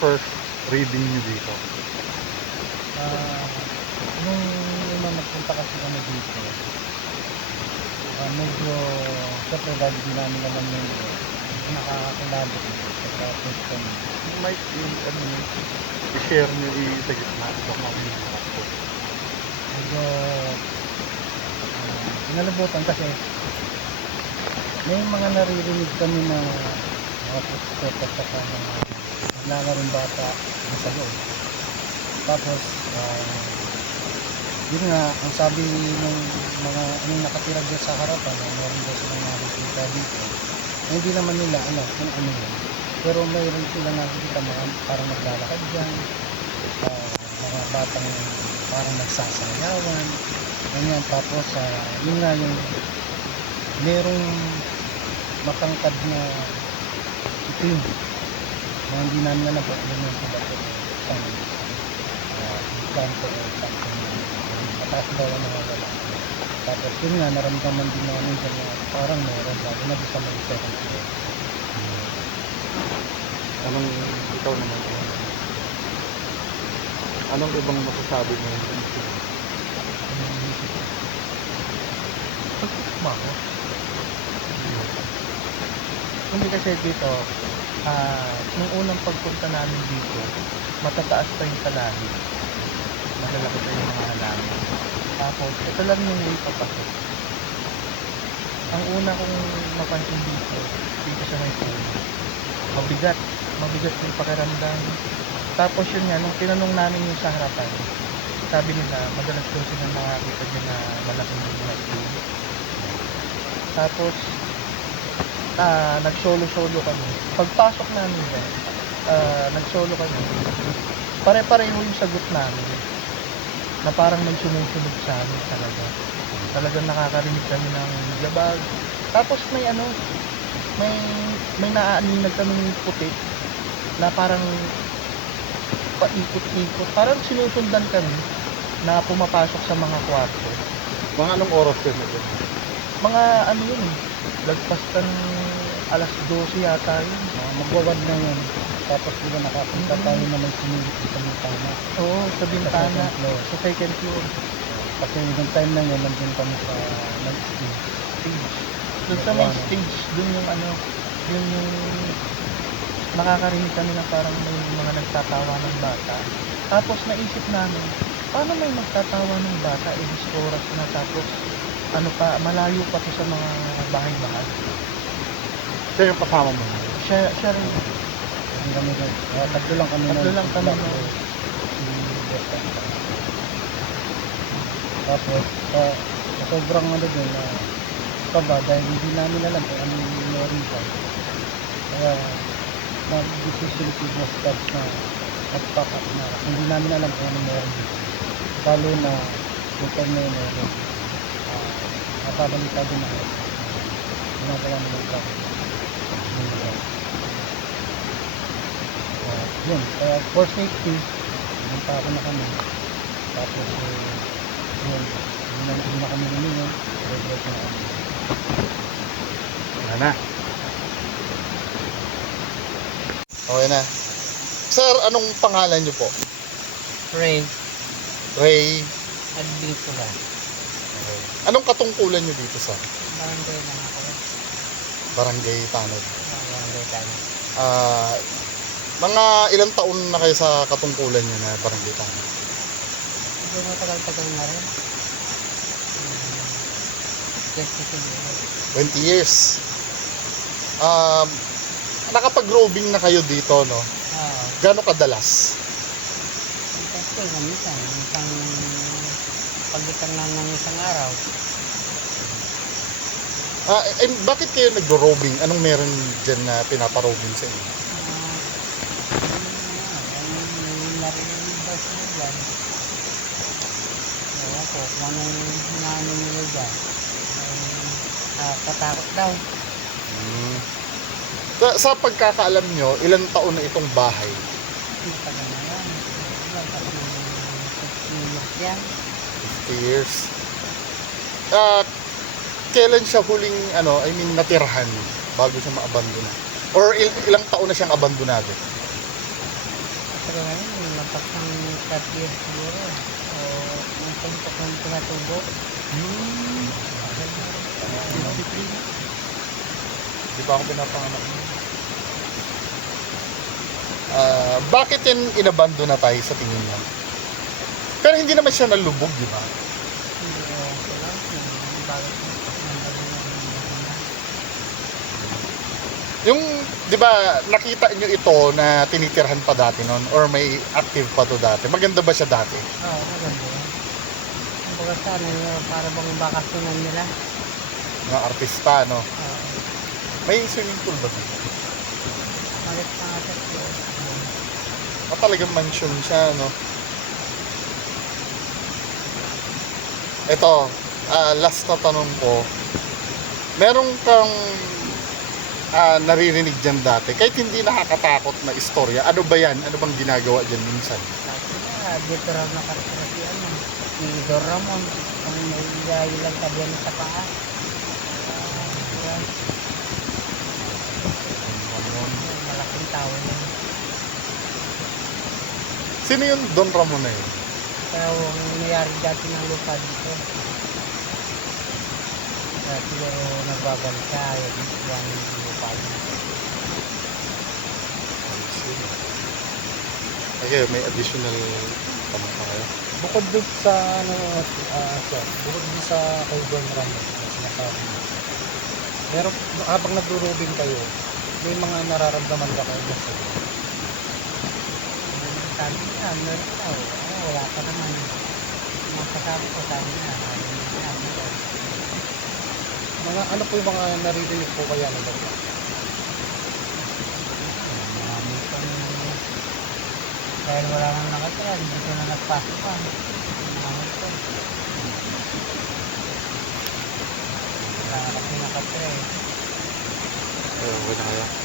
first reading nyo dito? Nung una nagpunta kasi kami dito, medyo, syempre dahil di namin alam yung nakakakilala dito sa first time. Might i-share nyo sa gitna. Baka may harap ko. Medyo, inalabutan kasi may mga naririnig kami na mga footstep at saka mga naglalarong bata sa loob. Tapos, yun nga, ang sabi ng mga nakatira dyan sa harapan na meron daw silang nakikita dito, hindi naman nila alam kung ano yun. Pero mayroon sila nakikita mga parang naglalakad dyan, mga batang parang nagsasayawan, ganyan. Tapos, yun nga yung merong matangkad na itim na hindi namin alam kung ano yung pagkakas kanto o something mataas daw ang mga lalaki. Tapos yun nga, naramdaman din namin dyan na parang meron lalo na sa mga second floor. Anong ikaw naman? Anong ibang masasabi mo? Pagkakma ko hindi kasi dito nung unang pagpunta namin dito matataas pa yung talahi, malalaki pa yung mga halaman. Tapos ito lang yung way papasok. Ang una kong mapansin dito sa may puno, mabigat yung pakiramdam. Tapos yun nga, nung tinanong namin yung sa harapan, sabi nila madalas daw sila nakakita dyan na malaking mga itim. Tapos nagsolo kami. Pagpasok namin dyan, nagsolo kami. Pare-pareho yung sagot namin na parang may sumusunod sa amin talaga. Talagang nakakarinig kami ng labag. Tapos may naaaninag kami ng puti na parang paikot-ikot. Parang sinusundan kami na pumapasok sa mga kwarto. Mga anong oras yun? Mga yun, lagpas ng alas 12 yata yun. Magwawad na yun. Tapos diba nakapunta tayo na may sumilip sa bintana. Oo, sa bintana. Sa second floor. Kasi yung time na yun, nandun kami sa Stage. Doon sa may stage, doon yung yun yung nakakarinig kami na parang may mga nagtatawa ng bata. Tapos naisip namin, paano may magtatawa ng bata? Ibis oras na tapos malayo pa to sa mga bahay-bahay. Siya yung kasama mo? Siya rin. Tatlo lang kami. Tapos sa sobrang din na kaba dahil hindi namin alam kung ano yung meron pa. Kaya nag-decision na start na nagpakat na hindi namin alam kung ano meron dito. Lalo na yung time na yun nakabalita din ako. Ginagawa nila ito. Yun, kaya for safety, pumunta ako na kami. Tapos yun, hindi na kami lumingon. Regret na kami. Wala na. Okay na. Sir, anong pangalan niyo po? Ray, Ray. Advincula. Anong katungkulan niyo dito sa Barangay lang ako. Barangay Tanod? Barangay tayo. Mga ilang taon na kayo sa katungkulan niyo na Barangay Tanod? Hindi matagal-tagal na rin. 20 years. Nakapag-roving na kayo dito, no? Gaano kadalas? Kasi minsan paglitan na ng isang araw. Bakit kayo nag-roving? Anong meron dyan na pinaparoving sa inyo? Narinig ba sila dyan? Ewan ko kung anong hinaano nila dyan. Katakot daw. Sa pagkakaalam nyo, ilang taon na itong bahay? Matagal na yan. Ilan pa kung 50 years yan. 50 years. Kailan siya huling, natirahan bago siya ma-abandona? Or ilang taon na siyang abandonado? Pero ngayon, lampas ng 30 years siguro. O, yung suntok ng pinatubo. Hmm. 53. Di ba ako pinapanganak mo? Bakit yan inabando na tayo sa tingin mo? Pero hindi naman siya nalubog, di ba? Hindi ko alam kung bakit Yung, di ba, nakita nyo ito na tinitirhan pa dati noon or may active pa to dati? Maganda ba siya dati? Oo, maganda yan. Kumbaga sana yun, para bang bakasyonan nila. Mga artista, no? Oo. May swimming pool ba dito? Malit pa nga siya. Talagang mansion siya, no? Ito, last na tanong ko. Meron kang naririnig dyan dati, kahit hindi nakakatakot na istorya, ano ba yan? Ano bang ginagawa dyan minsan? Sabi na, dito raw nakatira si ano, si Don Ramon. Ang may ilang tabihan sa paa. Yan. Malaking tao yan. Sino yung Don Ramon na yun? Kaya ang nangyari dati ng lupa dito. Kaya siguro nagbabalik siya, yan yung lupa dito. Okay, may additional tanong pa kayo? Bukod doon sa ano, bukod doon sa kay Don Ramon na sinasabi mo. Pero habang nagdurubing kayo, may mga nararamdaman ka kayo sa Sabi niya, meron daw. Wala ka naman. Mga kasama ko, sabi niya, mga ano po yung mga naririnig po kaya nila? marami pang dahil wala nang nakatira, dito na nagpasok pa. Marami pa. Wala na kasi nakatira eh. Okay na kayo?